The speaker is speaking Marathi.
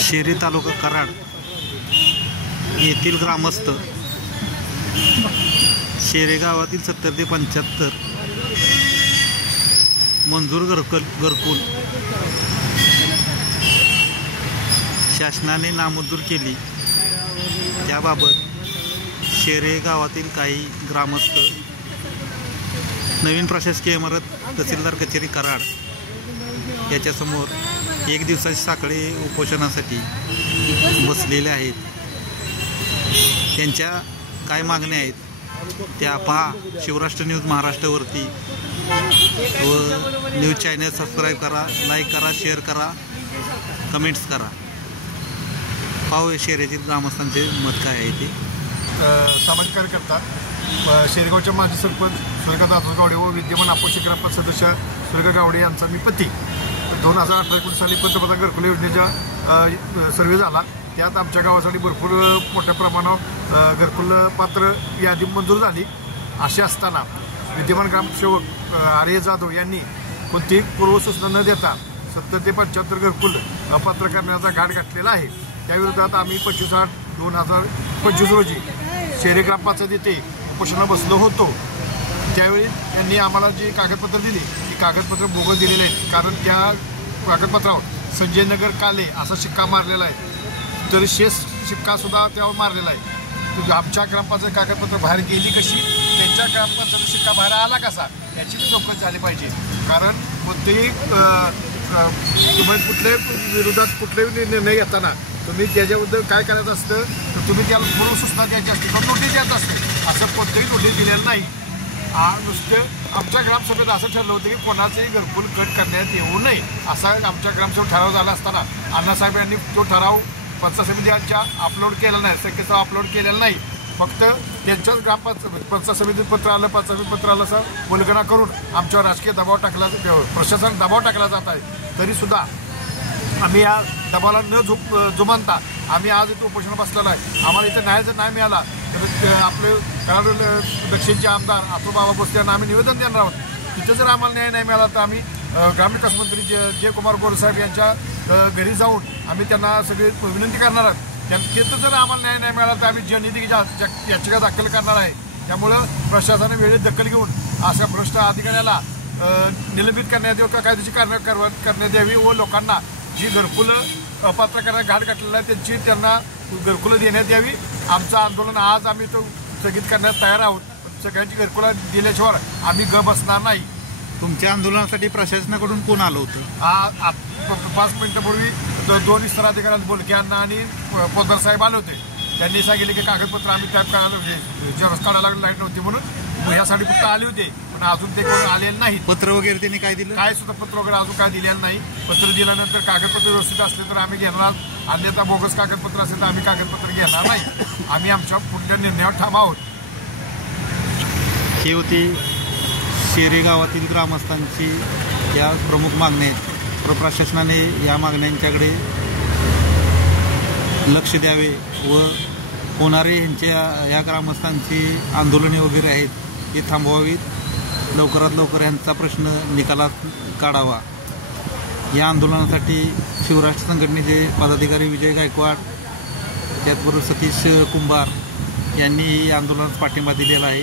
शेरी तालुका कराड येथील ग्रामस्थ शेरे गावातील 70 ते 75 मंजूर घरकुल शासनाने नामंजूर केली। त्याबाबत शेरे गावातील काही ग्रामस्थ नवीन प्रशासकीय इमारत तहसीलदार कचेरी कराड याच्यासमोर एक दिवसाची साखळी उपोषणासाठी बसलेले आहेत। त्यांच्या काय मागण्या आहेत त्या पहा शिवराष्ट्र न्यूज महाराष्ट्रवरती व न्यूज चॅनल सबस्क्राईब करा, लाईक करा, शेअर करा, कमेंट्स करा। पाहू शेरेतील ग्रामस्थांचे मत काय आहे ते। सामाजिक कार्यकर्ता शेरगावच्या माजी सरपंच स्वर्गीय आजोबा गावडे व विद्यमान अपक्ष ग्रामपंचायत सदस्य स्वर्गीय गावडे यांचा मी पती 2018-19 साली पंतप्रधान घरकुल योजनेचा सर्वे झाला। त्यात आमच्या गावासाठी भरपूर मोठ्या प्रमाणावर घरकुल पात्र यादी मंजूर झाली। असे असताना विद्यमान ग्रामसेवक आर्य जाधव यांनी कोणतीही पूर्वसूचना न देता 70 ते 75 घरकुल अपात्र करण्याचा घाट घातलेला आहे। त्याविरोधात आम्ही 25/8/2025 रोजी शेरे ग्रामपंचायत येथे उपोषणाला बसलो होतो। त्यावेळी त्यांनी आम्हाला जी कागदपत्र दिली ती कागदपत्र बोगस दिलेली आहेत, कारण त्या कागदपत्रावर संजय नगर काले असा शिक्का मारलेला आहे, तर शेष शिक्कासुद्धा त्यावर मारलेला आहे। आमच्या ग्रामपंचायत कागदपत्र बाहेर गेली कशी, त्यांच्या ग्रामपंचायत शिक्का बाहेर आला कसा याची चौकशी झाली पाहिजे। कारण कोणतेही तुम्ही कुठल्याही विरोधात कुठलेही निर्णय घेताना तुम्ही त्याच्याबद्दल काय करायचं असतं तर तुम्ही त्याला पूर्वसूचना द्यायची असते किंवा नोटीस द्यायचं असते। असं कोणतेही नोटीस दिलेलं नाही। नुसतं आमच्या ग्रामसभेत असं ठरलं होतं की कोणाचंही घरकुल कट करण्यात येऊ नये असा आमच्या ग्रामसभेत ठराव झाला असताना अण्णासाहेब यांनी तो ठराव पंचायत समितीच्या अपलोड केला नाही, संकेतस्थळ अपलोड केलेला नाही। फक्त त्यांच्याच पंचायत समितीत पत्र आलं, पंचायत समितीत पत्र आलं असं वल्गना करून आमच्यावर राजकीय दबाव टाकला, प्रशासन दबाव टाकला जात आहे। तरीसुद्धा आम्ही या दबावाला न जुमानता आम्ही आज इथे उपोषण बसलेलं आहे। आम्हाला इथे न्याय जर नाही मिळाला तर आपले कराड दक्षिणचे आमदार आतोबाबा भोसले यांना आम्ही निवेदन देणार आहोत। तिथे जर आम्हाला न्याय नाही मिळाला तर आम्ही ग्रामविकास मंत्री जयकुमार गोरेसाहेब यांच्या घरी जाऊन आम्ही त्यांना सगळी विनंती करणार आहोत। तिथं जर आम्हाला न्याय नाही मिळाला तर आम्ही जनहित याचिका दाखल करणार आहे। त्यामुळं प्रशासनाने वेळेत दखल घेऊन अशा भ्रष्ट अधिकाऱ्याला निलंबित करण्यात यावं, कायदेशीर कारवाई करण्यात यावी व लोकांना जी घरकुलं अपात्र करण्यात घाट घातलेला आहे त्यांना घरकुलं देण्यात यावी। आमचं आंदोलन आज आम्ही तो स्थगित करण्यास तयार आहोत। सगळ्यांची घरकुलं दिल्याशिवाय आम्ही बसणार नाही। तुमच्या आंदोलनासाठी प्रशासनाकडून कोण आलं होतं? 5 मिनिटापूर्वी 2 स्तराधिकाऱ्यांना बोलक्यांना आणि पोद्दार साहेब आले होते। त्यांनी सांगितले की कागदपत्र आम्ही टाईप करायला जेरॉक्स काढायला लाईट नव्हती म्हणून यासाठी फक्त आले होते, पण अजून ते कोण आलेले नाही। पत्र वगैरे त्यांनी काय दिलं? काय सुद्धा पत्र वगैरे अजून काय दिलेलं नाही। पत्र दिल्यानंतर कागदपत्र व्यवस्थित असले तर आम्ही घेणार, अन्यथा बोगस कागदपत्र असेल तर आम्ही कागदपत्र घेणार नाही। आम्ही आमच्या पुढच्या निर्णयावर ठाम आहोत। ही होती शेरे गावातील ग्रामस्थांची या प्रमुख मागण्या आहेत। प्रशासनाने या मागण्यांच्याकडे लक्ष द्यावे व होणारे यांच्या या ग्रामस्थांची आंदोलने वगैरे आहेत ती थांबवावीत। लवकरात लवकर यांचा प्रश्न निकालात काढावा। या आंदोलनासाठी शिवराष्ट्र संघटनेचे पदाधिकारी विजय गायकवाड त्याचबरोबर सतीश कुंभार यांनी या आंदोलनात पाठिंबा दिलेला आहे।